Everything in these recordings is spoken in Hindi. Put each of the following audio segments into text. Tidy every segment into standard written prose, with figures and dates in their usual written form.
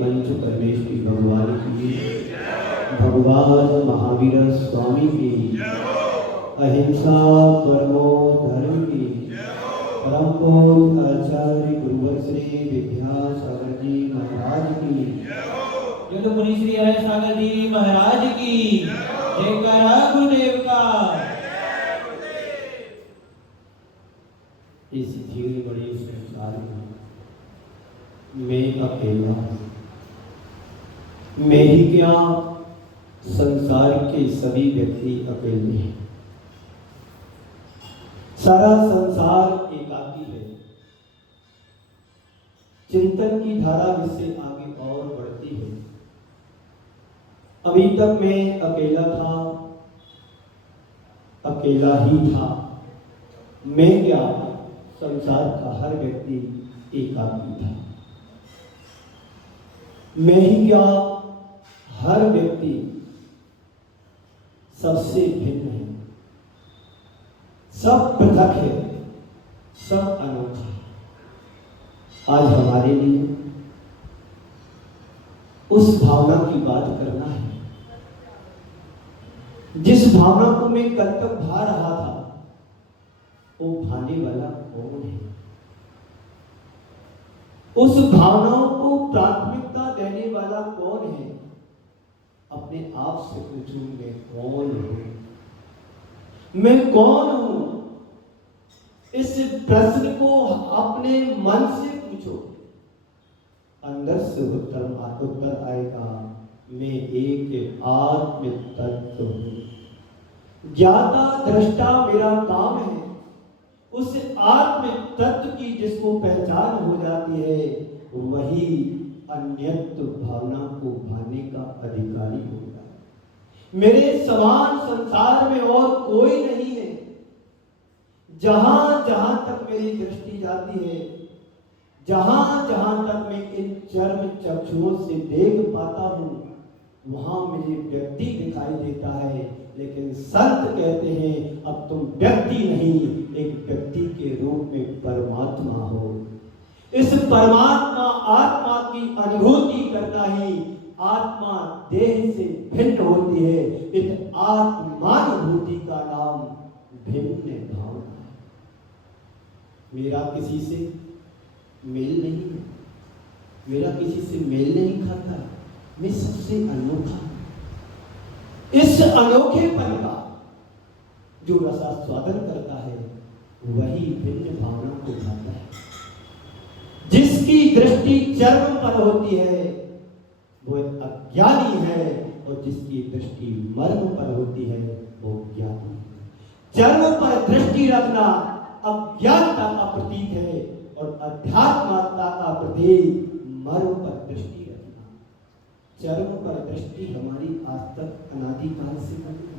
पंच परमेश्वरी भगवान की, भगवान महावीर स्वामी की, अहिंसा परमो धर्म की, परम पूज्य आचार्य गुरुवर श्री विद्यासागर जी महाराज की, युद्ध मुनि श्री हरि सागर जी महाराज की जयकारा गुरुदेव का। इस जीवन बड़े संसार में मैं अकेला, मैं ही क्या संसार के सभी व्यक्ति अकेले हैं। सारा संसार एकाकी है। चिंतन की धारा इससे आगे और बढ़ती है। अभी तक मैं अकेला था, अकेला ही था। मैं क्या संसार का हर व्यक्ति एकाकी था। मैं ही क्या हर व्यक्ति सबसे भिन्न है। सब पृथक है, सब अनोखा है। आज हमारे लिए उस भावना की बात करना है जिस भावना को मैं कल तक भा रहा था। वो भाने वाला कौन है? उस भावनाओं को प्राथमिकता देने वाला कौन है? अपने आप से पूछूं, मैं कौन हूं? मैं कौन हूं? इस प्रश्न को अपने मन से पूछो। अंदर से उत्तर आएगा, मैं एक आत्म तत्व हूं। ज्ञाता दृष्टा मेरा काम है। उस आत्म तत्व की जिसको पहचान हो जाती है, वही अन्यत्व भावना को भाने का अधिकारी होगा। मेरे समान संसार में और कोई नहीं है। जहां जहां तक मेरी दृष्टि जाती है, जहां जहां तक मैं इन चर्म चक्षुओं से देख पाता हूं, वहां मुझे व्यक्ति दिखाई देता है। लेकिन संत कहते हैं, अब तुम व्यक्ति नहीं, एक व्यक्ति के रूप में परमात्मा हो। इस परमात्मा आत्मा की अनुभूति करना ही आत्मा देह से भिन्न होती है। इस आत्मानुभूति का नाम भिन्न भावना है। मेरा किसी से मेल नहीं है, मेरा किसी से मेल नहीं खाता। में सबसे अनोखा। इस अनोखेपन का जो रसास्वादन करता है वही भिन्न भावना को खाता है। जिसकी दृष्टि चर्म पर होती है वो अज्ञानी है, और जिसकी दृष्टि मर्म पर होती है वो ज्ञानी है। चर्म पर दृष्टि रखना अज्ञानता का प्रतीक है, और अध्यात्मता का प्रतीक मर्म पर दृष्टि रखना। चर्म पर दृष्टि हमारी आज तक अनादिकाल से बनी है।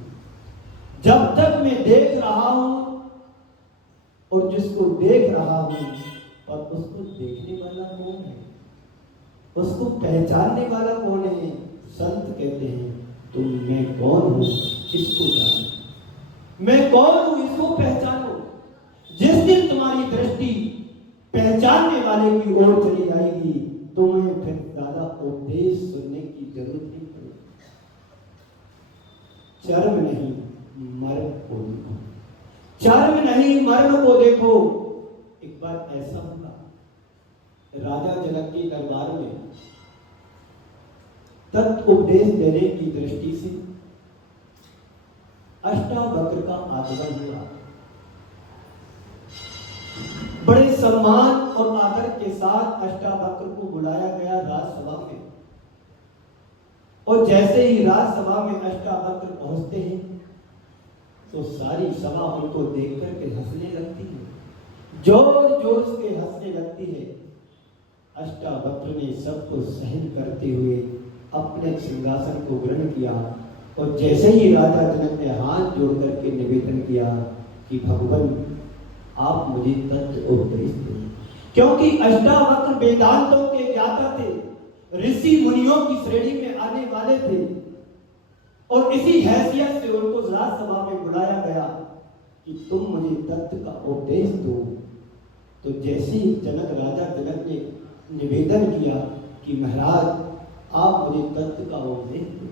जब तक मैं देख रहा हूं और जिसको देख रहा हूं, और उसको देखने वाला कौन है, उसको पहचानने वाला कौन है? संत कहते हैं तुम मैं कौन हूं इसको जानो, मैं कौन हूं इसको पहचानो। जिस दिन तुम्हारी दृष्टि पहचानने वाले की ओर चली जाएगी, तुम्हें फिर ज्यादा उपदेश सुनने की जरूरत नहीं पड़ेगी। चर्म नहीं मर्म को देखो, चर्म नहीं मर्म को देखो। एक बार ऐसा हुआ, राजा जनक के दरबार में तत्व उपदेश देने की दृष्टि से अष्टावक्र का आगमन हुआ। बड़े सम्मान और आदर के साथ अष्टावक्र को बुलाया गया राजसभा में, और जैसे ही राजसभा में अष्टावक्र पहुंचते हैं तो सारी सभा उनको देख करके हंसने लगती है, जोर जोर से हंसने लगती है। अष्टावक्र ने सबको सहन करते हुए अपने सिंहासन को ग्रहण किया, और जैसे ही राजा जनक ने हाथ जोड़ करके निवेदन किया कि भगवान आप मुझे तत्व उपदेश दें, क्योंकि अष्टावक्र वेदांतों के ज्ञाता थे, ऋषि मुनियों की श्रेणी में आने वाले थे, और इसी हैसियत से उनको राजसभा में बुलाया गया कि तुम मुझे तत्व का उपदेश दो। तो जैसे ही राजा जनक ने निवेदन किया कि महाराज आप मुझे तत्व का उपदेश दो,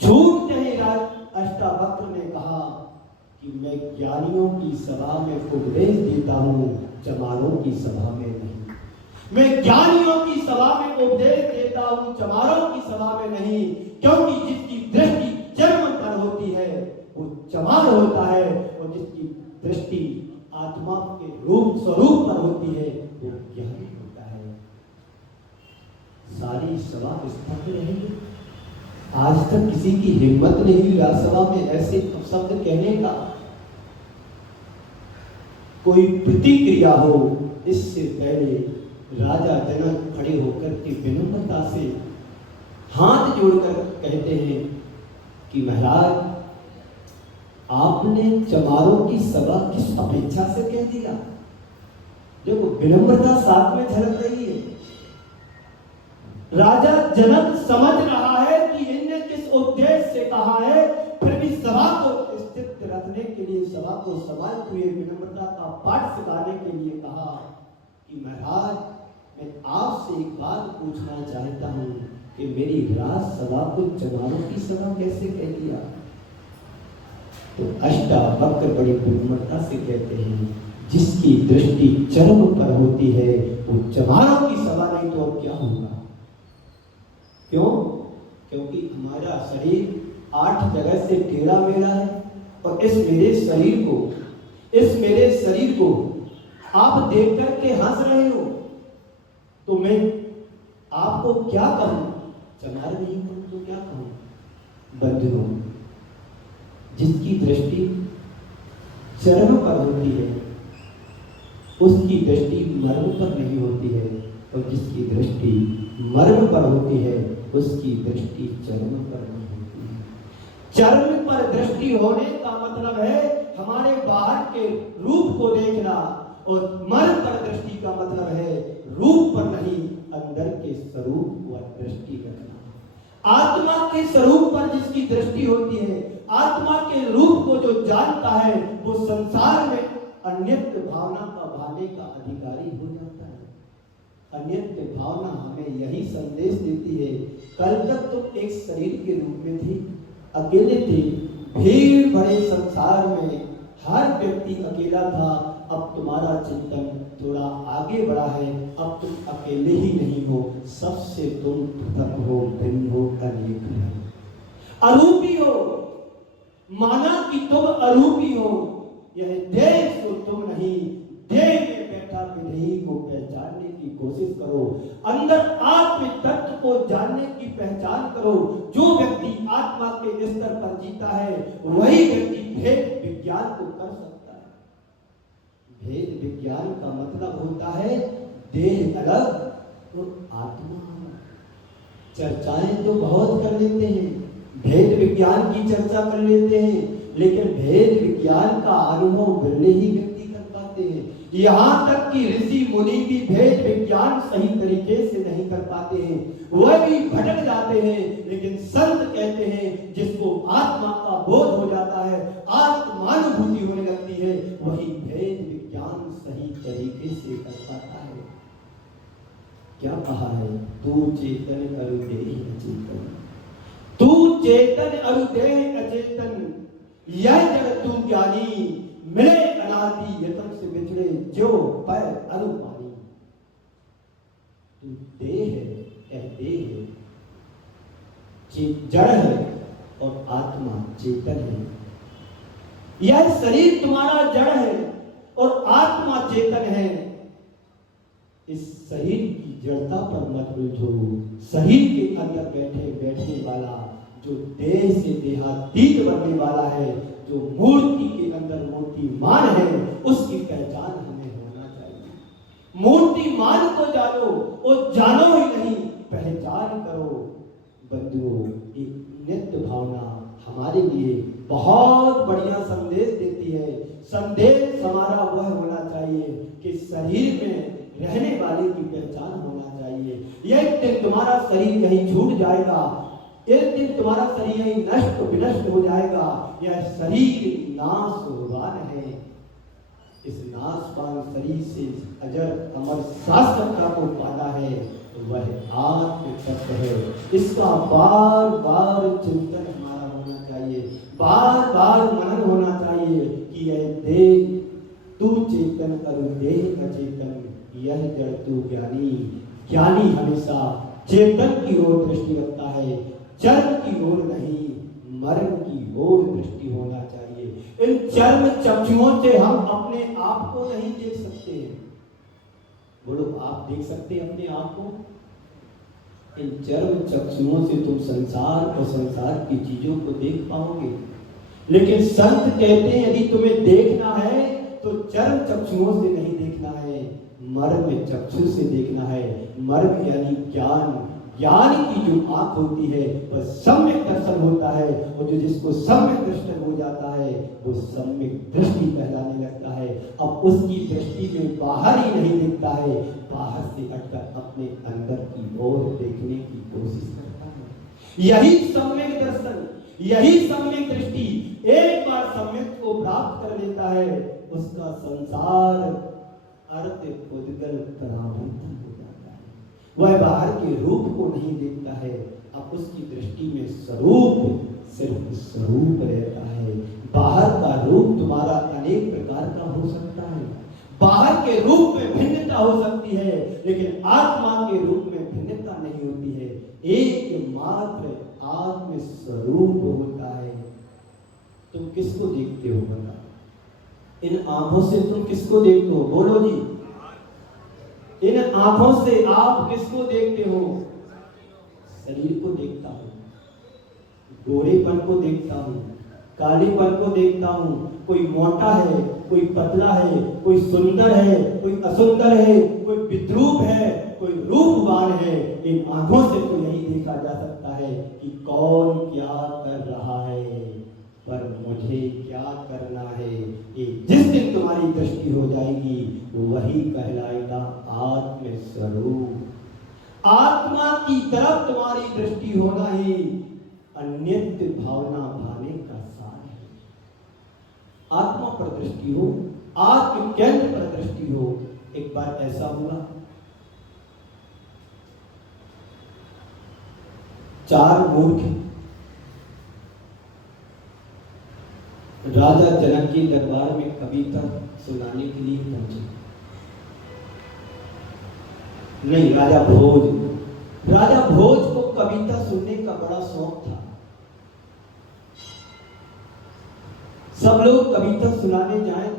छूटते ही अष्टावक्र ने कहा कि मैं ज्ञानियों की सभा में उपदेश देता हूं, चमारों की सभा में नहीं। मैं ज्ञानियों की सभा में उपदेश देता हूं, चमारों की सभा में नहीं, क्योंकि जिसकी दृष्टि चर्म पर होती है वो चमार होता है, और जिसकी दृष्टि आत्मा के रूप स्वरूप पर होती है वो ज्ञानी होता है। सारी सभा स्तब्ध रही। आज तक किसी की हिम्मत नहीं हुई राजसभा में ऐसे शब्द कहने का, कोई प्रतिक्रिया हो। इससे पहले राजा जनक खड़े होकर के विनम्रता से हाथ जोड़कर कहते हैं कि महाराज आपने चमारों की सभा किस अपेक्षा से कह दिया। देखो विनम्रता साथ में झलक रही है। राजा जनक समझ रहा है कि इनने किस उद्देश्य से कहा है, फिर भी सभा को स्थित रखने के लिए, सभा को संभालते हुए विनम्रता का पाठ सिखाने के लिए कहा कि महाराज मैं आपसे एक बात पूछना चाहता हूं कि मेरी राजसभा को चमारों की सभा कैसे कह दिया। तो अष्टावक्र बड़ी विनम्रता से कहते हैं जिसकी दृष्टि चर्म पर होती है वो चमारों की सभा नहीं तो अब क्या होगा। क्यों? क्योंकि हमारा शरीर 8 जगह से टेढ़ा मेढ़ा है, और इस मेरे शरीर को आप देख करके हंस रहे हो, तो मैं आपको क्या कहूं? चमार नहीं कहूं तो क्या कहूं? बंधुओं, जिसकी दृष्टि चर्म पर होती है उसकी दृष्टि मर्म पर नहीं होती है, और जिसकी दृष्टि मर्म पर होती है उसकी दृष्टि चर्म पर नहीं होती है। चर्म पर दृष्टि होने का मतलब है हमारे बाहर के रूप को देखना, और मर्म पर दृष्टि का मतलब है रूप पर नहीं, अंदर के स्वरूप पर दृष्टि रखना। आत्मा के स्वरूप पर जिसकी दृष्टि होती है, आत्मा के रूप को जो जानता है, वो संसार में अन्यत्र भावना का भाने का अधिकारी हो जाता है। अन्यत्र भावना हमें यही संदेश देती है, कल तक तुम एक शरीर के रूप में थे, अकेले थे, भीड़ भरे संसार में हर व्यक्ति अकेला था। अब तुम्हारा चिंतन थोड़ा आगे बढ़ा है, अब तुम अकेले ही नहीं हो, सबसे तुम पृथक हो। अनेक है। अरूपी हो, माना कि तुम अरूपी हो, यह देह सो तुम नहीं, देह में बैठा विधेयी को पहचानने की कोशिश करो। अंदर आत्म तत्व को जानने की पहचान करो। जो व्यक्ति आत्मा के स्तर पर जीता है वही व्यक्ति भेद विज्ञान को कर सकता है। भेद विज्ञान का मतलब होता है देह अलग और आत्मा अलग। चर्चाएं तो बहुत कर लेते हैं, भेद विज्ञान की चर्चा कर लेते हैं, लेकिन भेद विज्ञान का अनुभव बिरले ही व्यक्ति कर पाते हैं। यहाँ तक कि ऋषि मुनि भी भेद विज्ञान सही तरीके से नहीं कर पाते हैं, वह भी भटक जाते हैं। लेकिन संत कहते हैं जिसको आत्मा का बोध हो जाता है, आत्मानुभूति होने लगती है, वही भेद विज्ञान सही तरीके से कर पाता है। क्या कहा है? तू चेतन अरुदेह अचेतन, तू चेतन अरुदेह अचेतन, यह जड़ तू ज्ञानी, मिले अनादि यतन से बिछड़े जो पर अनुपानी। तू देह है, यह देह है, जड़ है और आत्मा चेतन है। यह शरीर तुम्हारा जड़ है और आत्मा चेतन है। इस शरीर की जड़ता पर मत उलझो। शरीर के अंदर बैठने वाला जो देह से देहातीत बनने वाला है, जो मूर्ति के अंदर मूर्तिमान है, उसकी पहचान हमें होना चाहिए। मूर्तिमान को जानो और जानो ही नहीं, पहचान करो। बंधुओं, एक नित्य भावना हमारे लिए बहुत बढ़िया संदेश देती है। संदेश हमारा वह होना चाहिए कि शरीर में रहने वाले की पहचान होना चाहिए। एक दिन तुम्हारा शरीर यहीं छूट जाएगा, एक दिन तुम्हारा शरीर यहीं नष्ट विनष्ट हो जाएगा। यह शरीर नाशवान है। इस नाशवान शरीर से अजर अमर शाश्वतता को पाना है, वह आत्म तत्व है। इसका बार बार चिंतन हमारा होना चाहिए, बार बार मनन होना चाहिए कि यह देह तू चेतन अरुदेह अचेतन, यह जड़ तू ज्ञानी। ज्ञानी हमेशा चेतन की ओर दृष्टि रखता है, चर्म की ओर नहीं, मर्म की ओर दृष्टि होना चाहिए। इन चर्म चक्षुओं से हम अपने आप को नहीं देख सकते। बोलो, आप देख सकते हैं अपने आप को? इन चर्म चक्षुओं से तुम संसार और संसार की चीजों को देख पाओगे। लेकिन संत कहते हैं यदि तुम्हें देखना है तो चर्म चक्षुओं से नहीं देखना है, मर्म चक्षु से देखना है। मर्म यानी ज्ञान। ज्ञान की जो आंख होती है वह सम्यक दर्शन होता है, और जो जिसको सम्यक दर्शन हो जाता है वो सम्यक दृष्टि कहलाने लगता है। अब उसकी दृष्टि में बाहर ही नहीं दिखता है, बाहर से हटकर अपने अंदर की ओर देखने की कोशिश करता है। यही सम्यक दर्शन, यही सम्यक दृष्टि एक बार सम्यक को प्राप्त कर लेता है, उसका संसार अर्थ उद्गल परावर्तन हो जाता है। वह बाहर के रूप को नहीं देखता है, अब उसकी दृष्टि में स्वरूप सिर्फ स्वरूप रहता है। बाहर का रूप तुम्हारा अनेक प्रकार का हो सकता है, बाहर के रूप में भिन्नता हो सकती है, लेकिन आत्मा के रूप में भिन्नता नहीं होती है। एकमात्र आत्म स्वरूप होता है। तुम किसको देखते हो? बता, इन आंखों से तुम किसको देखते हो? बोलो जी, इन आंखों से आप किसको देखते हो? शरीर को देखता हूं, गोरेपन को देखता हूं, कालेपन को देखता हूं। कोई मोटा है, कोई पतला है, कोई सुंदर है, कोई असुंदर है, कोई विद्रूप है, कोई रूपवान है। इन आंखों से तो यही देखा जा सकता है कि कौन क्या कर रहा है, पर मुझे क्या करना है। ये जिस दिन तुम्हारी दृष्टि हो जाएगी वही कहलाएगा आत्म स्वरूप। आत्मा की तरफ तुम्हारी दृष्टि होना ही अन्यत्र भावना भाने का सार है। आत्मा पर दृष्टि हो, आत्म केंद्र पर दृष्टि हो। एक बार ऐसा हुआ, 4 मूर्ख राजा जनक के दरबार में कविता सुनाने के लिए पहुंचे। नहीं, राजा भोज को कविता सुनने का का बड़ा शौक था। सब लोग कविता सुनाने जाएं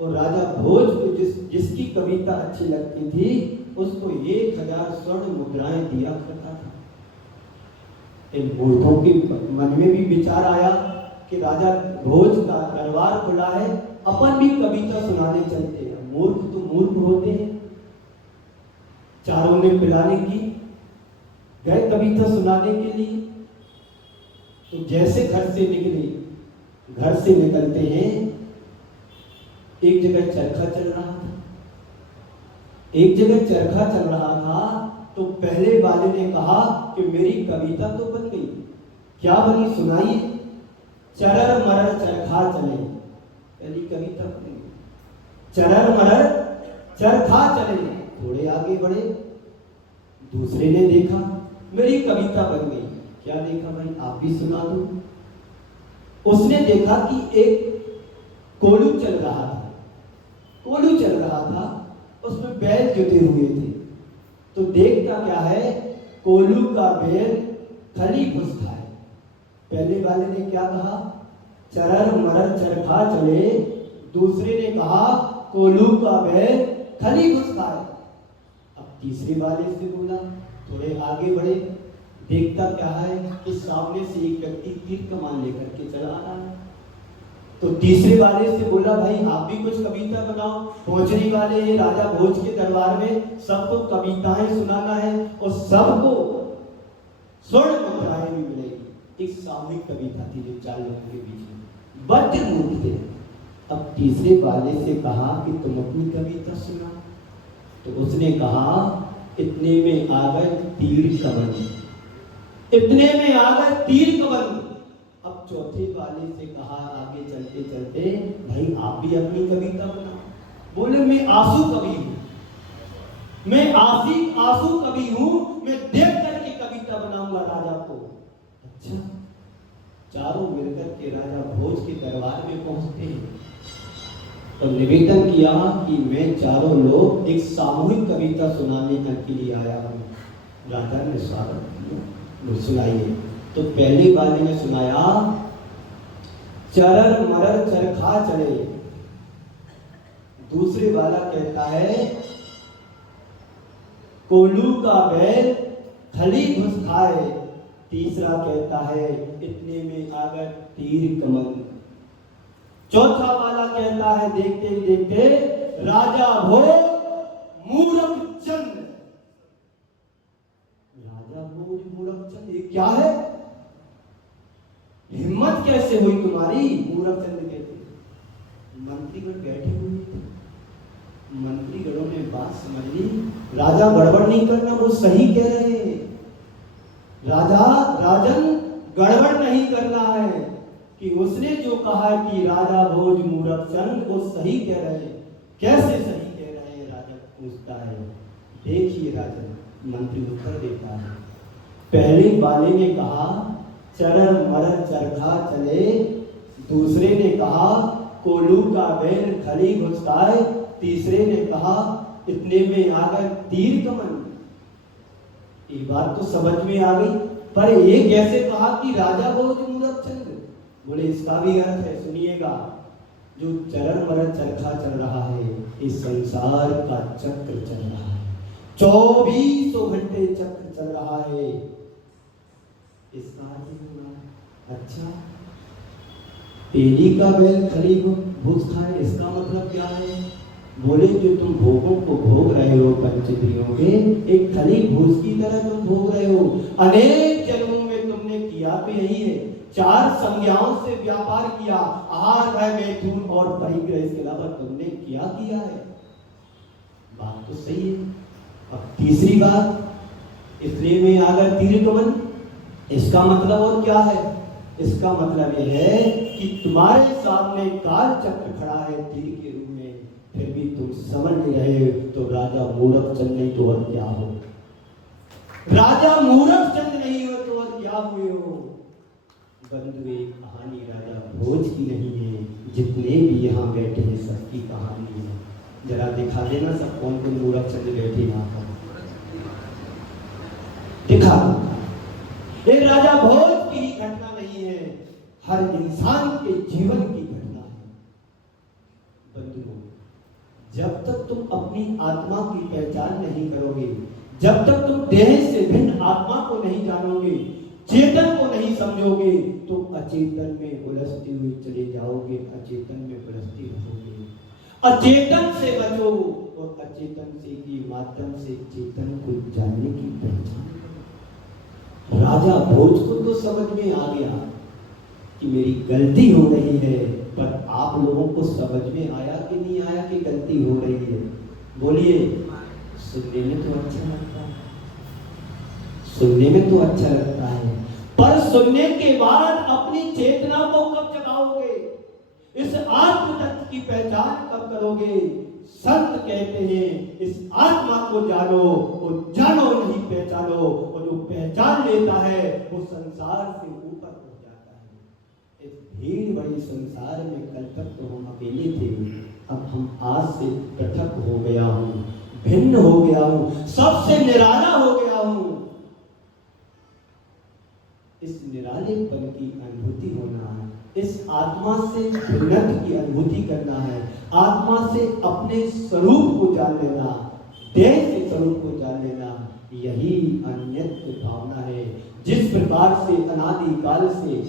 और राजा भोज को जिसकी कविता अच्छी लगती थी उसको 1000 स्वर्ण मुद्राएं दिया करता था। इन मूर्खों के मन में भी विचार आया कि राजा भोज का दरबार खुला है, अपन भी कविता सुनाने चलते हैं। मूर्ख तो मूर्ख होते हैं। चारों ने पिलाने की गए कविता सुनाने के लिए। तो जैसे घर से निकले, घर से निकलते हैं, एक जगह चरखा चल रहा था। एक जगह चरखा चल रहा था तो पहले वाले ने कहा कि मेरी कविता तो बन गई। क्या बनी, सुनाइए। चरर मरर चरखा चले, पहली कविता बन गई। चरर मरर चरखा चले, थोड़े आगे बढ़े, दूसरे ने देखा मेरी कविता बन गई। क्या देखा भाई, आप भी सुना दो। उसने देखा कि एक कोलू चल रहा था। कोलू चल रहा था, उसमें बैल जुटे हुए थे। तो देखता क्या है, कोलू का बैल खली घुस खाए। पहले वाले ने क्या कहा, चरर मरर चरखा चले। दूसरे ने कहा कोलू का बैल खली घुस खाए। अब तीसरे वाले से बोला, थोड़े आगे बढ़े, देखता क्या है कि सामने से एक व्यक्ति तीर कमान लेकर के चला रहा है। तो तीसरे वाले से बोला, भाई आप भी कुछ कविता बनाओ। पहुंचने वाले हैं राजा भोज के दरबार में, सबको कविताएं सुनाना है और सबको स्वर्ण मुद्राएं भी मिलेगी। एक सामूहिक कविता थी जो 4 लोगों के बीच में। बद्र मूर्ख थे। अब तीसरे वाले से कहा कि तुम अपनी कविता सुना। तो उसने कहा, इतने में आ गए तीर कमन, इतने में आ गए तीर कमन। अब चौथे वाले से कहा आगे चलते चलते, भाई आप भी अपनी कविता बनाओ। बोले मैं आंसू कवि हूं, मैं आंसू कवि हूं, मैं देख करके कविता बनाऊंगा राजा को। अच्छा, चारों मिलकर के राजा भोज के दरबार में पहुंचते हैं। तो निवेदन किया कि मैं चारों लोग एक सामूहिक कविता सुनाने के लिए आया हूं। राजा ने स्वागत किया, सुनाइए। तो पहले वाले ने सुनाया, चरर मरर चरखा चले। दूसरे वाला कहता है, कोलू का बैल खली घुस खाए। तीसरा कहता है, इतने में आ गए तीर कमन। चौथा वाला कहता है, देखते देखते राजा भोज मूरख चंद। राजा भोज मूरख चंद, ये क्या है? हिम्मत कैसे हुई तुम्हारी? मूरख चंद कहते। मंत्रीगण बैठे हुए थे, मंत्रीगणों ने बात समझ ली। राजा गड़बड़ नहीं करना, वो सही कह रहे हैं। राजन गड़बड़ नहीं करना है कि उसने जो कहा कि राजा भोज मूरख चंद, वो सही कह रहे हैं। कैसे सही कह रहे हैं? राजा पूछता है। देखिए राजन, मंत्री उत्तर देता है। पहले वाले ने कहा चरर मरर चरखा चले। दूसरे ने कहा कोलू का बैल खली घुस खाए। तीसरे ने कहा इतने में आ गए तीर कमन। ये बात तो समझ में आ गई, पर ये कैसे कहा कि राजा भोज मूरख चंद? बोले इसका भी अर्थ है, सुनिएगा। जो चरर मरर चरखा चल रहा है, इस संसार का चक्र चल रहा है, 24 घंटे चक्र चल रहा है। इसका अच्छा, तेली का बैल खली घुस खाए, इसका मतलब क्या है? बोले जो तुम भोगों को भोग रहे हो, पंचेंद्रियों के, एक खली भूस की तरह तुम भोग रहे हो। अनेक जन्मों में तुमने किया भी यही है। 4 संज्ञाओं से व्यापार किया, आहार भय मैथुन और परिग्रह, इसके अलावा तुमने क्या किया है? बात तो सही है। अब तीसरी बात, इसलिए में आ गया तीर कमन, इसका मतलब और क्या है? इसका मतलब यह है कि तुम्हारे सामने काल चक्र खड़ा है तीर के रूप में, फिर भी तुम समझ नहीं रहे। तो राजा मूरख चंद नहीं तो और क्या हो? राजा मूरख चंद नहीं हो तो और क्या हुए हो? बंधु, एक कहानी राजा भोज की नहीं है, जितने भी यहाँ बैठे हैं सबकी कहानी है। जरा दिखा देना सब कौन कौन मूरख चंद बैठे यहाँ पर, दिखा दो। ये राजा भोज की ही घटना नहीं है, हर इंसान के जीवन की घटना है। बंधुओं, जब तक तुम अपनी आत्मा की पहचान नहीं करोगे, जब तक तुम देह से भिन्न आत्मा को नहीं जानोगे, चेतन को नहीं समझोगे, तो अचेतन में उलझते हुए चले जाओगे, अचेतन में उलझते रहोगे। अचेतन से बचो और अचेतन से के माध्यम से चेतन को जानने की पहचान करो। राजा भोज को तो समझ में आ गया कि मेरी गलती हो रही है, पर आप लोगों को समझ में आया कि नहीं आया कि गलती हो रही है? बोलिए। सुनने में तो अच्छा लगता है, सुनने में तो अच्छा लगता है, पर सुनने के बाद अपनी चेतना को कब जगाओगे? इस आत्म तत्व की पहचान कब करोगे? संत कहते हैं इस आत्मा को जानो, वो जानो नहीं पहचानो, और जो पहचान लेता है वो संसार से ऊपर हो जाता है। इस भीड़ बड़ी संसार में कल तक तो हम अकेले थे, अब हम आज से पृथक हो गया हूँ, भिन्न हो गया हूँ, सबसे निराला हो गया हूँ। इस निरालेपन की अनुभूति होना है, इस आत्मा से भिन्नता की अनुभूति करना है, आत्मा से अपने स्वरूप को जान लेना, देह से स्वरूप को जान लेना, यही अन्यत्व भावना है। जिस प्रकार से अनादि काल से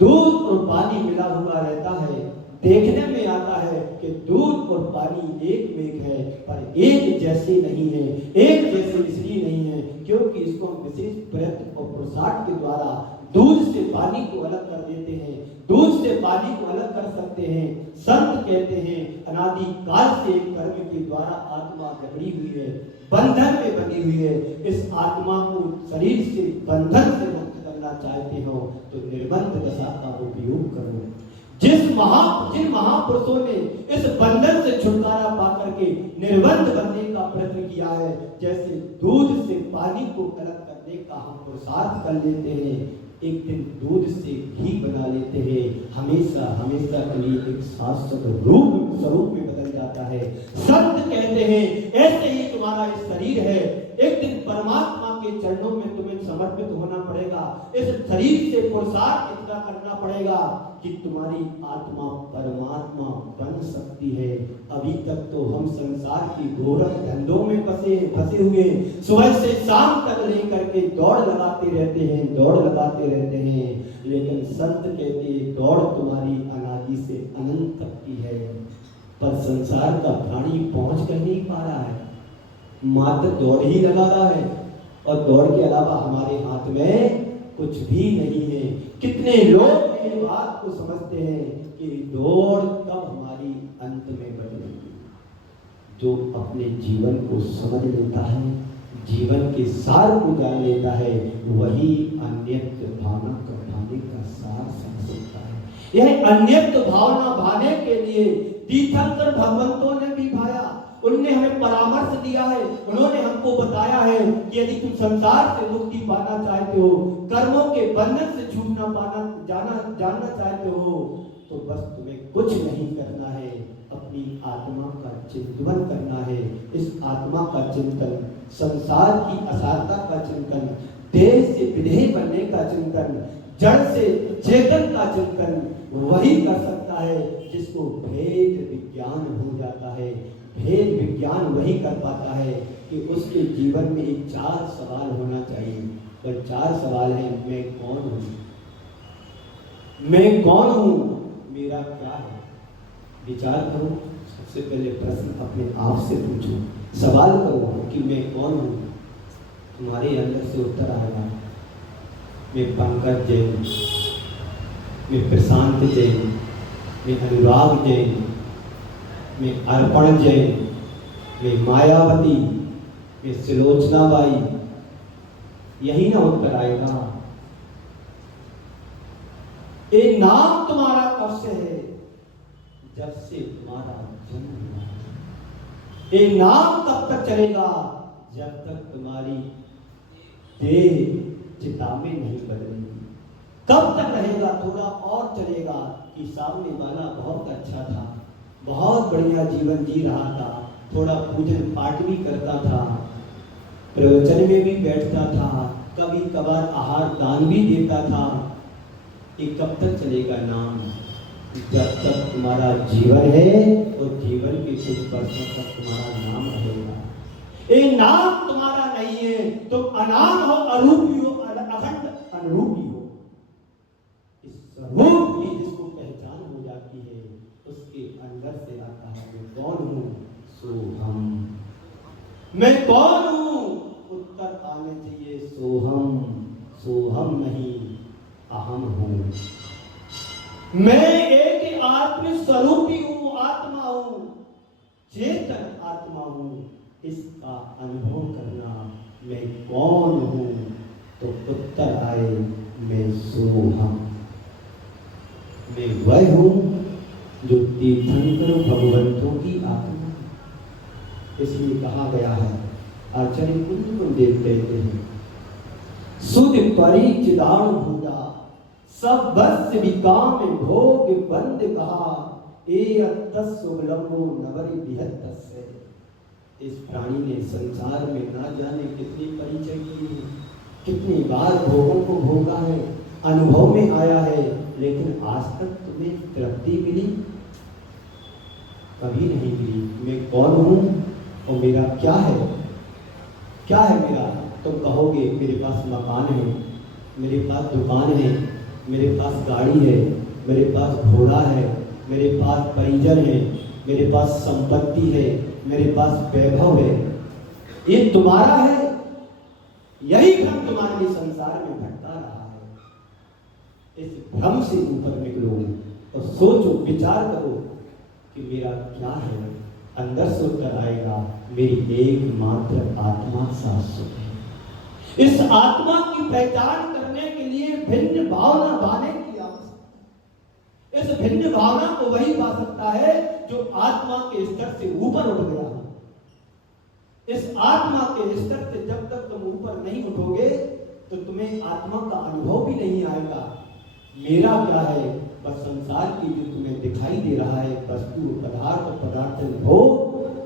दूध और पानी मिला हुआ रहता है, देखने में आता है कि दूध और पानी एक मेघ है, पर एक जैसे नहीं है, एक जैसे इसलिए नहीं है क्योंकि इसको हम विशेष प्रयत्न और पुरुषार्थ के द्वारा दूध से पानी को अलग कर देते हैं, दूध से पानी को अलग कर सकते हैं। संत कहते हैं अनादि काल से एक कर्म के द्वारा आत्मा जकड़ी हुई है, बंधन में बनी हुई है। इस आत्मा को शरीर से बंधन से मुक्त करना चाहते हो तो निर्बंध दशा का उपयोग करो। जिन महापुरुषों ने इस बंधन से छुटकारा पा करके निर्बंध बनने का प्रयत्न किया है, जैसे दूध से पानी को अलग करने का हम पुरुषार्थ कर लेते हैं, एक दिन दूध से घी बना लेते हैं, हमेशा हमेशा के लिए एक शाश्वत स्वरूप में बदल जाता है। संत कहते हैं ऐसे ही तुम्हारा इस शरीर है, एक दिन परमात्मा के चरणों में तुम्हें समर्पित होना पड़ेगा। इस शरीर से पुरुषार्थ इतना करना पड़ेगा कि तुम्हारी आत्मा परमात्मा बन सकती है। अभी तक तो हम संसार की घोर धंधों में फंसे हुए, सुबह से शाम तक लेकर के दौड़ लगाते रहते हैं, लेकिन संत कहते हैं दौड़ तुम्हारी अनादि से अनंत तक की है, पर संसार का प्राणी पहुंच कर नहीं पा रहा है, मात्र दौड़ ही लगा रहा है, और दौड़ के अलावा हमारे हाथ में कुछ भी नहीं है। कितने लोग ये बात को समझते हैं कि दौड़ कब हमारी अंत में बदलेगी। जो अपने जीवन को समझ लेता है, जीवन के सार को जान लेता है, वही अन्यत्व भावना भाने का सार समझ सकता है। यह अन्यत्व भावना भाने के लिए तीर्थंकर भगवंतों ने भी भाया, उनने हमें परामर्श दिया है, उन्होंने हमको बताया है कि यदि तुम संसार से मुक्ति पाना चाहते हो, कर्मों के बंधन से छूटना जानना चाहते हो, तो बस तुम्हें कुछ नहीं करना है, अपनी आत्मा का चिंतन करना है। इस आत्मा का चिंतन, संसार की असारता का चिंतन, देह से विदेह बनने का चिंतन, जड़ से चेतन का चिंतन वही कर सकता है जिसको भेद विज्ञान हो जाता है। भेद विज्ञान वही कर पाता है कि उसके जीवन में एक 4 सवाल होना चाहिए। वह 4 सवाल है, मैं कौन हूँ, मैं कौन हूँ, मेरा क्या है। विचार करो, सबसे पहले प्रश्न अपने आप से पूछो, सवाल करो कि मैं कौन हूँ। तुम्हारे अंदर से उत्तर आएगा, मैं पंकज जैन, मैं प्रशांत जैन, मैं अनुराग जैन, मैं अर्पण जैन, मैं मायावती, मैं सुलोचना बाई, यही ना उत्तर आएगा। ये नाम तुम्हारा कब से है? जब से तुम्हारा जन्म हुआ। ये नाम तब तक चलेगा जब तक तुम्हारी देह चिता में नहीं बदलेगी। कब तक रहेगा? थोड़ा और चलेगा कि सामने वाला बहुत अच्छा था, बहुत बढ़िया जीवन जी रहा था, थोड़ा पूजन पाठ भी करता था, प्रवचन में भी बैठता था, कभी कभार आहार दान भी देता था, ये कब तक चलेगा नाम? जब तक तुम्हारा जीवन है तो जीवन के कुछ वर्षों तक तुम्हारा नाम रहेगा। ये नाम तुम्हारा नहीं है तो अनाम हो, अरूपी हो, अखंड अनुरूपी हो। इस स्वरूप की जिसको पहचान हो जाती है उसके अंदर से आता है मैं कौन हूँ? सोहम। मैं कौन हूँ? उत्तर आने चाहिए सोहम। सोहम नहीं, अहम हूँ। मैं एक आत्म स्वरूपी हूँ, आत्मा हूँ, चेतन आत्मा हूँ। इसका अनुभव करना मैं कौन हूँ? तो उत्तर आए मैं सोहम। मैं वह हूँ जो तीर्थंकर भगवंतों की आत्मा। इसलिए कहा गया है, आचार्य कुंज देव कहते हैं, सुध परिचिदान भूता सब बस विकाम भोग बंद कहा ए अत्तस्वलंबो नवरि बिहत्तस्य। इस प्राणी ने संसार में ना जाने कितनी परिचय की है, कितनी बार भोगों को भोगा है, अनुभव में आया है, लेकिन आज तक तुम्हें तृप्ति मिली? कभी नहीं मिली। मैं कौन हूँ और मेरा क्या है? क्या है मेरा? तुम कहोगे मेरे पास मकान है, मेरे पास दुकान है, मेरे पास गाड़ी है, मेरे पास घोड़ा है, मेरे पास परिजन है, मेरे पास संपत्ति है, मेरे पास वैभव है। ये तुम्हारा है? यही भ्रम तुम्हारे लिए संसार में भटका रहा है। इस भ्रम से ऊपर निकलो और सोचो, विचार करो कि मेरा क्या है। अंदर से उत्तर आएगा, मेरी एकमात्र आत्मा शाश्वत है। इस आत्मा की पहचान करने के लिए भिन्न भावना पाने की आवश्यकता है। इस भिन्न भावना को वही पा सकता है जो आत्मा के स्तर से ऊपर उठ गया हो। इस आत्मा के स्तर से जब तक तुम ऊपर नहीं उठोगे तो तुम्हें आत्मा का अनुभव भी नहीं आएगा। मेरा क्या है? बस संसार की जो तुम्हें दिखाई दे रहा है वस्तु, पदार्थ, पदार्थ भोग,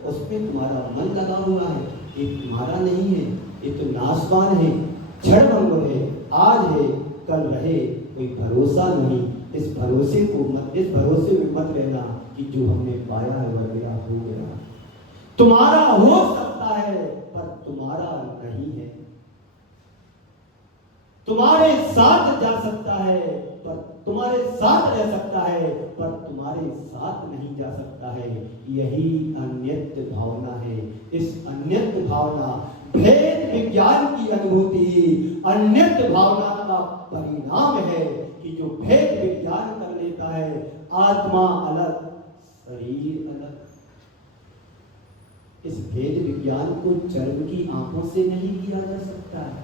उसमें तुम्हारा मन लगा हुआ है। ये तुम्हारा नहीं है, ये तो नाशवान है, क्षणभंगुर है, आज है कल रहे, कोई भरोसा नहीं। इस भरोसे में मत रहना कि जो हमने पाया है वह गया हो गया। तुम्हारा हो सकता है पर तुम्हारा नहीं है। तुम्हारे साथ जा सकता है पर तुम्हारे साथ रह सकता है पर तुम्हारे साथ नहीं जा सकता है। यही अन्यत्व भावना है। इस अन्यत्व भावना, भेद विज्ञान की अनुभूति अन्यत्व भावना का परिणाम है कि जो भेद विज्ञान कर लेता है, आत्मा अलग, शरीर अलग। इस भेद विज्ञान को चर्म की आंखों से नहीं किया जा सकता है।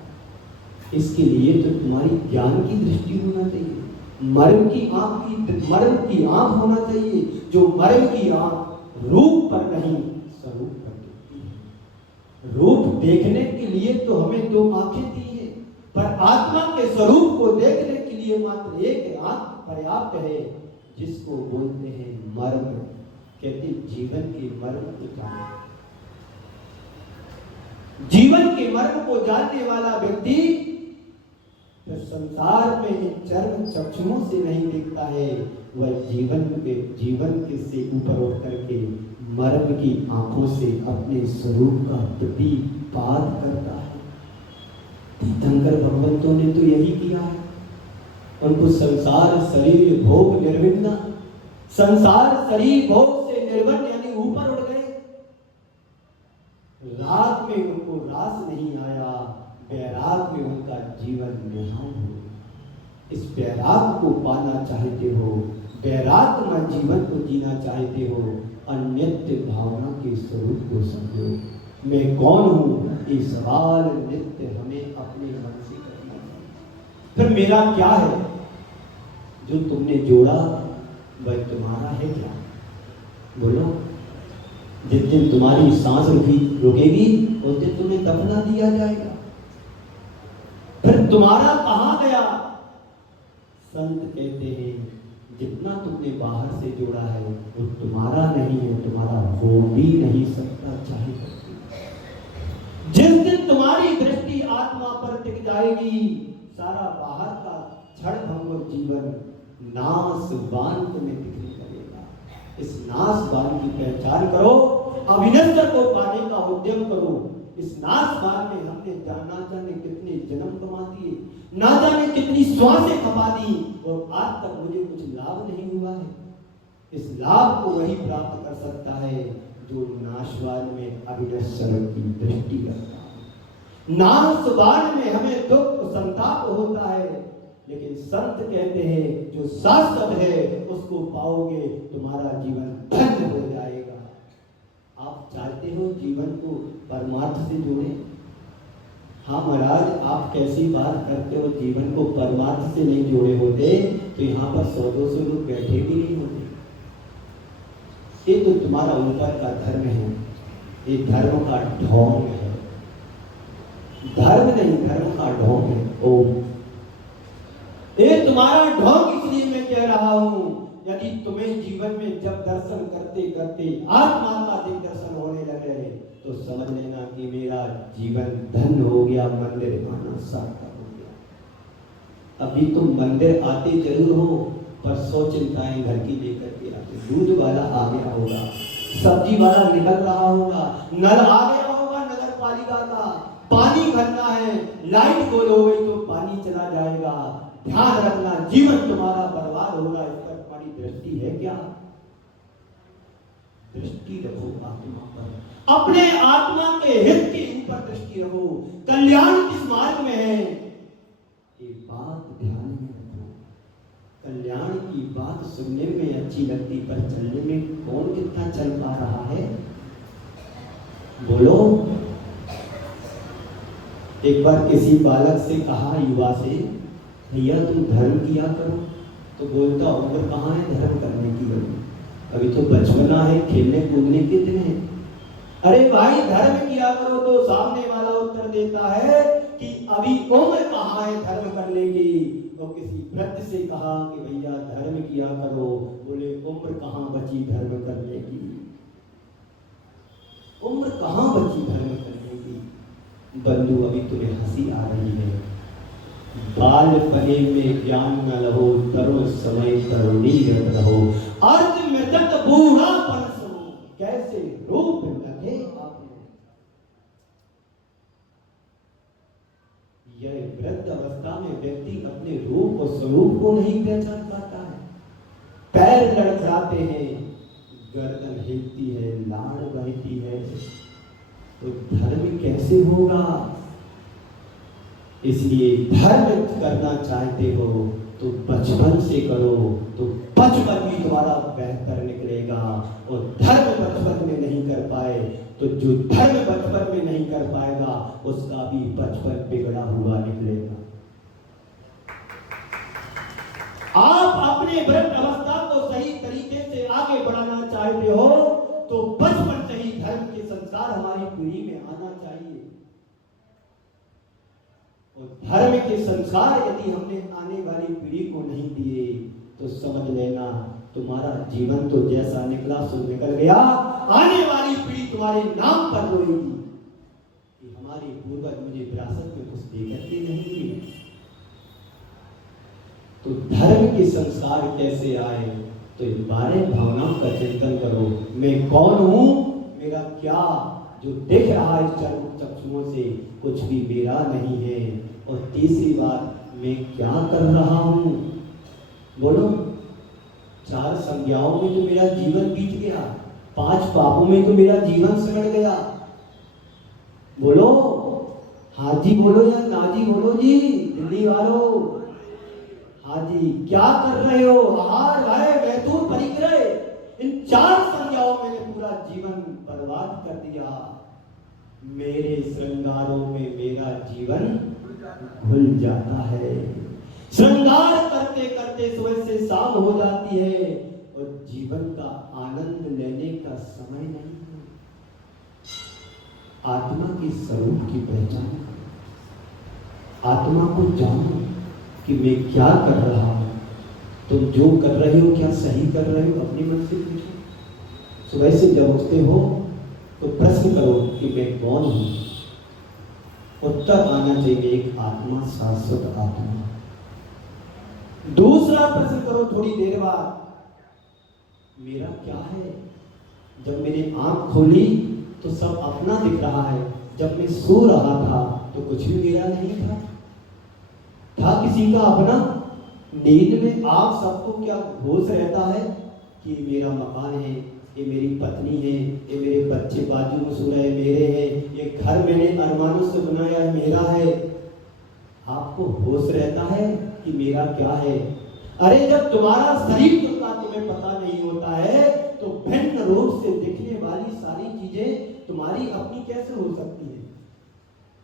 इसके लिए तो तुम्हारी ज्ञान की दृष्टि होना चाहिए, मर्म की आंख होना चाहिए, जो मर्म की आंख रूप पर नहीं स्वरूप पर देखती है। रूप देखने के लिए तो हमें दो आंखें दी है, पर आत्मा के स्वरूप को देखने के लिए मात्र एक आंख पर्याप्त है, जिसको बोलते हैं मर्म। कहते जीवन के मर्म को जाने, जीवन के मर्म को जानने वाला व्यक्ति तो संसार में इन चर्म चक्षुओं से नहीं देखता है, वह जीवन के से ऊपर उठ करके मर्म की आंखों से अपने स्वरूप का प्रतिपाद करता है। तीर्थंकर भगवंतों ने तो यही किया है। उनको संसार शरीर भोग निर्विन्ना, संसार शरीर भोग से निर्वन यानी ऊपर उठ गए। राग में उनको रास नहीं आया, वैराग में उनका जीवन निहाल हो। इस वैराग को पाना चाहते हो, वैरागमय जीवन को जीना चाहते हो, अन्यत्व भावना के स्वरूप को समझो। मैं कौन हूँ? ये सवाल नित्य हमें अपने मन से करना चाहिए। फिर मेरा क्या है? जो तुमने जोड़ा वह तुम्हारा है क्या? बोलो। जिस दिन तुम्हारी सांस रुकेगी उस दिन तुम्हें दफना दिया जाएगा। फिर तुम्हारा कहाँ गया? संत कहते हैं जितना तुमने बाहर से जोड़ा है वो तुम्हारा नहीं है, तुम्हारा हो भी नहीं सकता चाहे। जिस दिन तुम्हारी दृष्टि आत्मा पर टिक जाएगी, सारा बाहर का क्षण भंगुर जीवन नाशवान तुम्हें दिखने लगेगा। इस नाशवान की पहचान करो, अविनश्वर को पाने का उद्यम करो। इस नाशवान में हमने ना जाने कितने जन्म कमा दिए, ना जाने कितनी श्वासें खपा दी, और आज तक मुझे कुछ लाभ नहीं हुआ है। इस लाभ को वही प्राप्त कर सकता है जो नाशवान में अविनश्वर की दृष्टि रखता है। नाशवान में हमें दुख संताप होता है, लेकिन संत कहते हैं जो शाश्वत है उसको पाओगे, तुम्हारा जीवन धन्य हो जाएगा। आप चाहते हो जीवन को परमार्थ से जोड़े? हाँ महाराज, आप कैसी बात करते हो, जीवन को परमार्थ से नहीं जोड़े होते तो यहाँ पर 100-200 लोग बैठे भी नहीं होते। ये तो तुम्हारा ऊपर का धर्म है, ये धर्म का ढोंग है। धर्म नहीं, धर्म का ढोंग है। ओम, ये तुम्हारा ढोंग इसलिए मैं कह रहा हूं, यदि तुम्हें जीवन में जब दर्शन करते करते आत्मा का दिग्दर्शन होने लगे तो समझ लेना कि मेरा जीवन धन्य हो गया, मंदिर आना सार्थक हो गया। अभी तुम मंदिर आते जरूर हो, पर 100 चिंताएं घर की लेकर के आते। दूध वाला आ गया होगा, सब्जी वाला निकल रहा होगा, नल आ गया होगा नगर पालिका का, पानी भरना है, लाइट गोल हो गई तो पानी चला जाएगा। ध्यान रखना, जीवन तुम्हारा बर्बाद होगा, इस पर तुम्हारी दृष्टि है क्या? दृष्टि रखो आत्मा पर, अपने आत्मा के हित के ऊपर दृष्टि रखो। कल्याण किस मार्ग में है, ये बात ध्यान में रखो। कल्याण की बात सुनने में अच्छी लगती, पर चलने में कौन कितना चल पा रहा है? बोलो। एक बार किसी बालक से कहा, युवा से, भैया तुम धर्म किया करो, तो बोलता उम्र कहाँ है धर्म करने की? अभी तो बचपना है, खेलने कूदने के दिन है। अरे भाई, धर्म किया करो, तो सामने वाला उत्तर देता है कि अभी उम्र कहाँ है धर्म करने की। तो किसी वृद्ध से कहा कि भैया धर्म किया करो, बोले उम्र कहाँ बची धर्म करने की? उम्र कहाँ बची धर्म करने की? बंधु, अभी तुम्हें हंसी आ रही है। बालपने में ज्ञान न लहो, तरुण समय तरुणी रत रहो, अर्थ मृतक बूढ़ापन सो, कैसे रूप लगे आपने। यह वृद्ध अवस्था में व्यक्ति अपने रूप और स्वरूप को नहीं पहचान पाता है। पैर लड़खड़ाते हैं, गर्दन हिलती है, लाड़ बहती है, तो धर्म कैसे होगा? इसलिए धर्म करना चाहते हो तो बचपन से करो, तो बचपन भी तुम्हारा बेहतर निकलेगा। और धर्म बचपन में नहीं कर पाए तो जो धर्म बचपन में नहीं कर पाएगा उसका भी बचपन बिगड़ा हुआ निकलेगा। आप अपने वृद्ध अवस्था को सही तरीके से आगे बढ़ाना चाहते हो तो बचपन से ही धर्म के संस्कार हमारी पीढ़ी में आना चाहिए। और धर्म के संस्कार यदि हमने आने वाली पीढ़ी को नहीं दिए तो समझ लेना तुम्हारा जीवन तो जैसा निकला सो निकल गया। आने वाली पीढ़ी तुम्हारे नाम पर रोएगी कि हमारे पूर्वज मुझे विरासत में कुछ देकर के नहीं दिए। तो धर्म के संस्कार कैसे आए, तो इन बारे भावनाओं का चिंतन करो। मैं कौन हूं, मेरा क्या, जो दिख रहा है चक्षुओं से कुछ भी मेरा नहीं है। और तीसरी बात, मैं क्या कर रहा हूं, बोलो। 4 संज्ञाओं में तो मेरा जीवन बीत गया, 5 पापों में तो मेरा जीवन सिमट गया। बोलो, हाँ जी बोलो या ना जी बोलो जी, दिल्ली वालों। हाँ जी, क्या कर रहे हो? आहार भय मैथुन परिग्रह, इन 4 संज्ञाओं में पूरा जीवन बर्बाद कर दिया। मेरे श्रृंगारों में मेरा जीवन घुल जाता है। श्रृंगार करते करते सुबह से शाम हो जाती है और जीवन का आनंद लेने का समय नहीं है। आत्मा के स्वरूप की पहचान करो, आत्मा को जानो कि मैं क्या कर रहा हूं। तुम जो कर रहे हो क्या सही कर रहे हो, अपने मन से पूछो। सुबह से जब उठते हो तो प्रश्न करो कि मैं कौन हूं। उत्तर आना चाहिए एक आत्मा, शाश्वत आत्मा। दूसरा प्रश्न करो थोड़ी देर बाद, मेरा क्या है? जब मैंने आंख खोली तो सब अपना दिख रहा है, जब मैं सो रहा था तो कुछ भी मेरा नहीं था किसी का अपना? नींद में आप सबको क्या होश रहता है कि मेरा मकान है, ये मेरी पत्नी है, ये मेरे बच्चे बाजू में सो रहे मेरे हैं, ये घर मैंने अरमानों से बनाया है मेरा है? आपको होश रहता है कि मेरा क्या है? अरे जब तुम्हारा शरीर का तुम्हें पता नहीं होता है तो भिन्न रूप से दिखने वाली सारी चीजें तुम्हारी अपनी कैसे हो सकती है?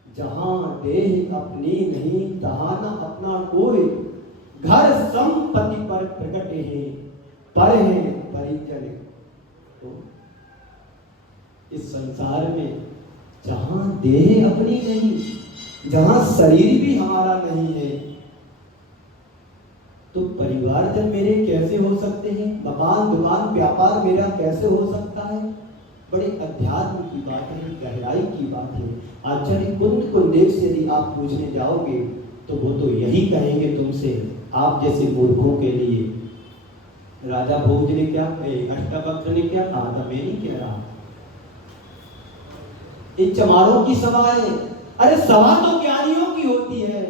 जहां देह अपनी नहीं तहां न अपना कोई, घर संपत्ति पर प्रकट है, पर है परिजन। तो इस संसार में जहां देह अपनी नहीं, जहां शरीर भी हमारा नहीं है, तो परिवारजन मेरे कैसे हो सकते हैं? मकान दुकान व्यापार मेरा कैसे हो सकता है? बड़े अध्यात्म की बात है, गहराई की बात है। आचार्य कुंद को देव से यदि आप पूछने जाओगे तो वो तो यही कहेंगे तुमसे, आप जैसे मूर्खों के लिए। राजा भोज ने क्या कहे, अष्टावक्र ने क्या कहा था, मैं नहीं कह रहा, ये चमारों की सभा है। अरे सभा तो ज्ञानियों की होती है।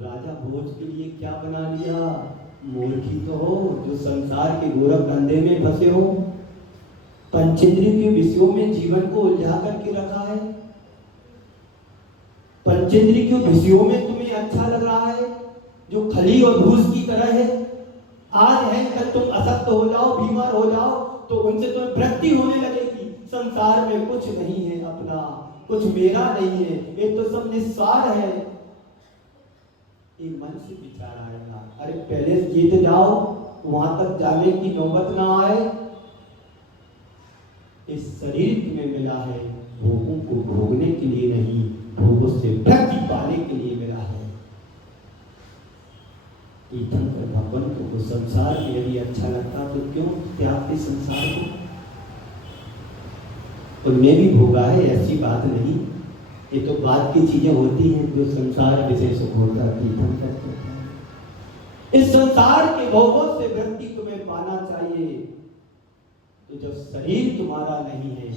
राजा भोज के लिए क्या बना लिया? मूर्खी तो हो जो संसार के गोरख धंधे में फंसे हो, पंचेंद्रिय के विषयों में जीवन को उलझा करके रखा है। पंचेंद्रिय के विषयों में तुम्हें अच्छा लग रहा है जो खली और भूस की तरह है। आज है कल तुम असक्त हो जाओ, बीमार हो जाओ तो उनसे तुम्हें विरक्ति होने लगेगी। संसार में कुछ नहीं है अपना, कुछ मेरा नहीं है, ये तो सब निस्वार्थ है। ये मन से विचार आएगा। अरे पहले जीत जाओ, वहां तक जाने की नौबत ना आए। इस शरीर में मिला है भोगों को भोगने के लिए नहीं, भोगों से मुक्ति पाने के लिए मिला है। भगवान को संसार में यदि अच्छा लगता तो क्यों त्यागते संसार को? उनने भी भोगा है, ऐसी बात नहीं। ये तो बात की चीजें होती हैं जो संसार विषय सुख होता तीर्थन करते हैं। इस संसार के भोगों से वृत्ति तुम्हें पाना चाहिए। तो जब शरीर तुम्हारा नहीं है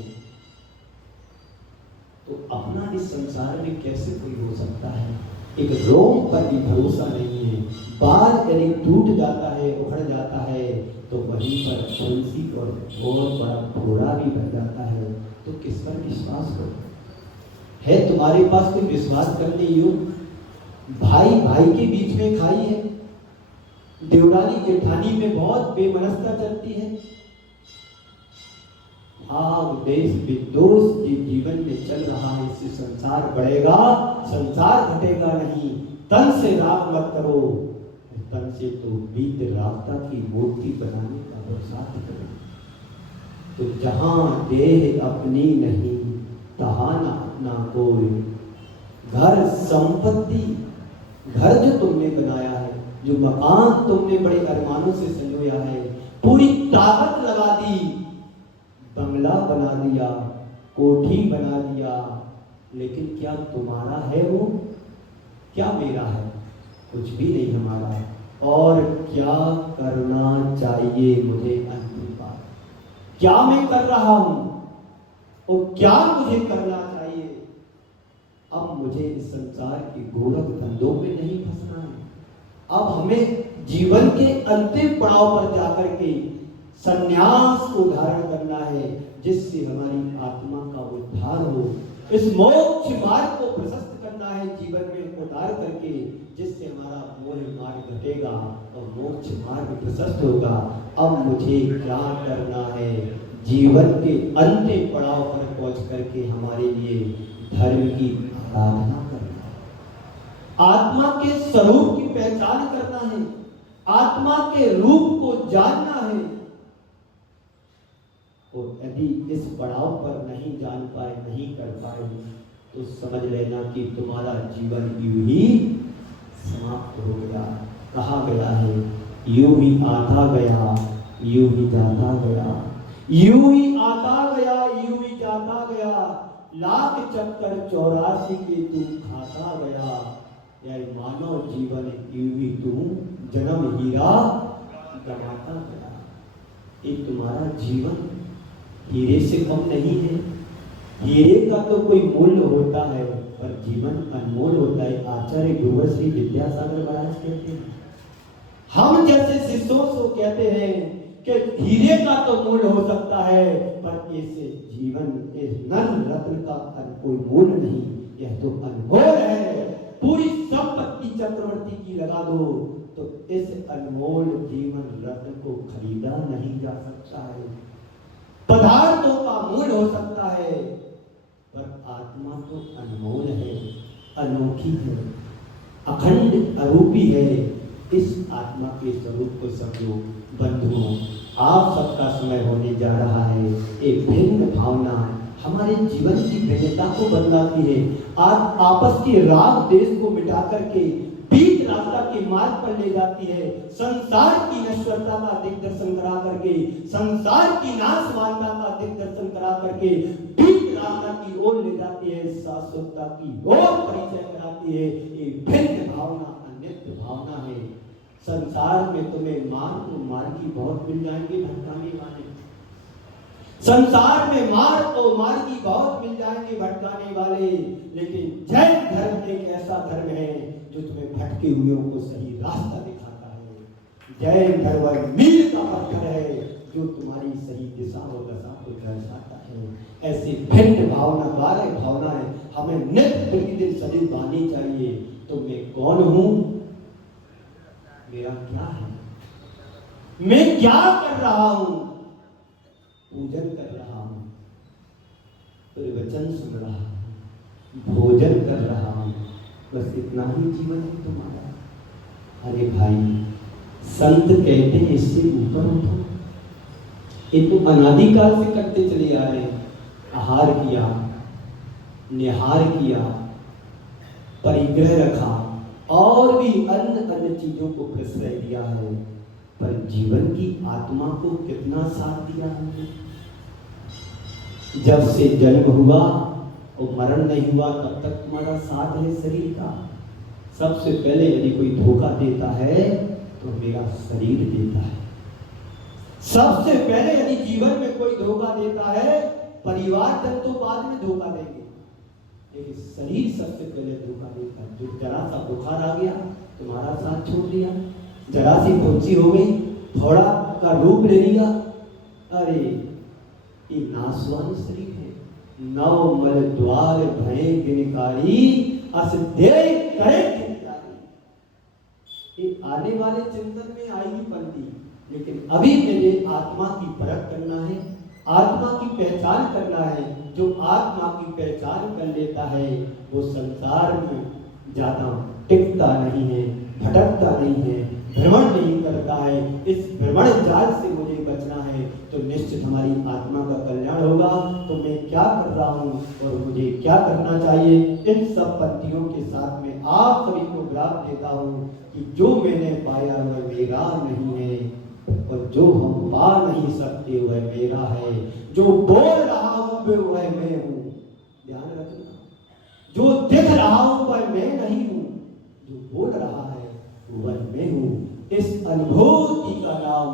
तो अपना इस संसार में कैसे कोई हो सकता है? एक रोम पर भी भरोसा नहीं है। बाल यदि टूट जाता है, उखड़ जाता है तो वहीं पर तुलसी और पर फोड़ा भी बन जाता है। तो किस पर विश्वास हो? है तुम्हारे पास कोई विश्वास करने योग्य? भाई भाई के बीच में खाई है, देवरानी जेठानी में बहुत बेमनस्ता चलती है। भाव देश विदोष के जीवन में चल रहा है। इससे संसार बढ़ेगा, संसार घटेगा नहीं। तन से राग मत करो, तन से तो बीत रागता की मूर्ति बनाने का बरसात करो। तो जहां देह अपनी नहीं तहां न अपना कोई, घर संपत्ति, घर जो तुमने बनाया है, जो मकान तुमने बड़े अरमानों से संजोया है, पूरी ताकत लगा दी, बंगला बना दिया, कोठी बना दिया, लेकिन क्या तुम्हारा है वो? क्या मेरा है? कुछ भी नहीं हमारा है। और क्या करना चाहिए मुझे? अंतिम बात, क्या मैं कर रहा हूं और क्या मुझे करना चाहिए? अब मुझे इस संसार के गोरख धंधों में नहीं फंसना है। अब हमें जीवन के अंतिम पड़ाव पर जाकर के संन्यास को धारण करना है, जिससे हमारी आत्मा का उद्धार हो। इस मोक्ष मार्ग को प्रशस्त करना है जीवन में उतार करके, जिससे हमारा मोह मार्ग घटेगा और मोक्ष मार्ग प्रशस्त होगा। अब मुझे क्या करना है? जीवन के अंतिम पड़ाव पर पहुंच करके हमारे लिए धर्म की आराधना करना, आत्मा के स्वरूप की पहचान करना है, आत्मा के रूप को जानना है। और यदि इस पड़ाव पर नहीं जान पाए, नहीं कर पाए, तो समझ लेना कि तुम्हारा जीवन यूं ही समाप्त हो गया। कहा गया है, यूं ही आता गया, यूं ही जाता गया, यूं ही आता गया, यूं ही जाता गया। लाख चक्कर 84 के तू खाता गया, यह मानव जीवन यूं तू जन्म हीरा गवाता गया। ये तुम्हारा जीवन हीरे से कम नहीं है। हीरे का तो कोई मूल्य होता है, पर जीवन अनमोल होता है। आचार्य गुरु श्री विद्यासागर महाराज कहते हैं, हम जैसे शिष्यों को कहते हैं कि हीरे का तो मूल्य हो सकता है, पर इसे जीवन इस नर रत्न का कोई मूल्य नहीं, यह तो अनमोल है। पूरी संपत्ति चक्रवर्ती की लगा दो तो इस अनमोल जीवन रत्न को खरीदा नहीं जा सकता है। पदार्थों का मूल्य हो सकता है, पर आत्मा तो अनमोल है, अनोखी है, अखंड अरूपी है। इस आत्मा के स्वरूप को समझो बंधुओं। आप सबका समय होने जा रहा है। एक भिन्न भावना हमारे जीवन की भिन्नता को बदलाती है। आप आपस के राग देश को मिटा करके बीच रास्ता के मार्ग पर ले जाती है। संसार की नश्वरता का दिग्दर्शन करा करके, संसार की नाशवानता का दिग्दर्शन करा करके बीच रास्ता की ओर ले जाती है, शाश्वतता की ओर परिचय कराती है। ये भिन्न भावना, अन्य भावना है। संसार में तुम्हें मार्गी बहुत मिल जाएंगे भटकाने वाले। संसार में मार्गी बहुत मिल जाएंगे भटकाने वाले, लेकिन जैन धर्म एक ऐसा धर्म है जो तुम्हें भटके हुए को सही रास्ता दिखाता है। जैन धर्म मील का पत्थर है जो तुम्हारी सही दिशा और दशा को दर्शाता है। ऐसी भिन्न भावना, 12 भावनाएं हमें नित्य प्रतिदिन सदैव पानी चाहिए। तो मैं कौन हूं, मेरा क्या है, मैं क्या कर रहा हूं, पूजन कर रहा हूं, प्रवचन सुन रहा हूं, भोजन कर रहा हूं, बस इतना ही जीवन है तुम्हारा। अरे भाई, संत कहते हैं इससे ऊपर उठो। ये तो अनादिकाल से करते चले आ रहे हैं। आहार किया, निहार किया, परिग्रह रखा और भी अन्य चीजों को प्रश्रय दिया है, पर जीवन की आत्मा को कितना साथ दिया हमने। जब से जन्म हुआ और मरण नहीं हुआ तब तक तुम्हारा साथ है शरीर का। सबसे पहले यदि कोई धोखा देता है तो मेरा शरीर देता है। सबसे पहले यदि जीवन में कोई धोखा देता है, परिवार जन तो बाद में धोखा देंगे, लेकिन शरीर सबसे पहले धोखा देता है। जो जरा सा बुखार आ गया, तुम्हारा साथ छोड़ दिया, जरा सी पहुंची हो गई, थोड़ा का रूप ले लिया, अरे ये नासवान शरीर है। नव मल द्वार भय गिनकारी, अस दे करे चिंतारी। ये आने वाले चिंतन में आएगी पंक्ति, लेकिन अभी मुझे आत्मा की परख करना है, आत्मा की पहचान करना है। जो आत्मा की पहचान कर लेता है वो संसार में ज्यादा टिकता नहीं है, भटकता नहीं है, भ्रमण नहीं करता है। इस भ्रमण जाल से मुझे बचना है तो निश्चित हमारी आत्मा का कल्याण होगा। तो मैं क्या कर रहा हूँ और मुझे क्या करना चाहिए, इन सब पंक्तियों के साथ में आप सभी को ग्राफ देता हूँ कि जो मैंने पाया वह मेरा नहीं है, और जो हम पा नहीं सकते वह मेरा है। जो बोल रहा हूँ वह मैं हूँ, ध्यान रखना। जो दिख रहा हूँ वह मैं नहीं हूँ, जो बोल रहा है वह मैं हूँ। इस अनुभूति का नाम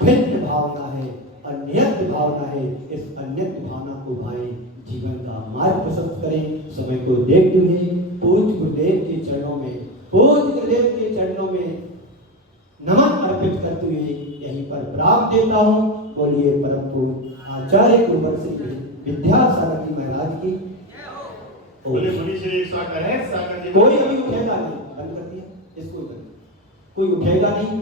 भिन्न भावना है, अन्यत भावना है। इस अन्यत भावना को भाई जीवन का मार्ग प्रशस्त करें। समय को देखते हुए पूज्य गुरुदेव के चरणों में, पूज्य गुरुदेव के चरणों में नमन अर्पित करते हुए यहीं पर प्राप्त देता हूँ। बोलिए परम पूज्य आचार्य गुरुवर श्री विद्यासागर जी महाराज की। बोले मुनीश्री एक सागर है, सागर जी कोई अभी उठेगा नहीं, बंद कर दिया इसको, कोई उठेगा नहीं।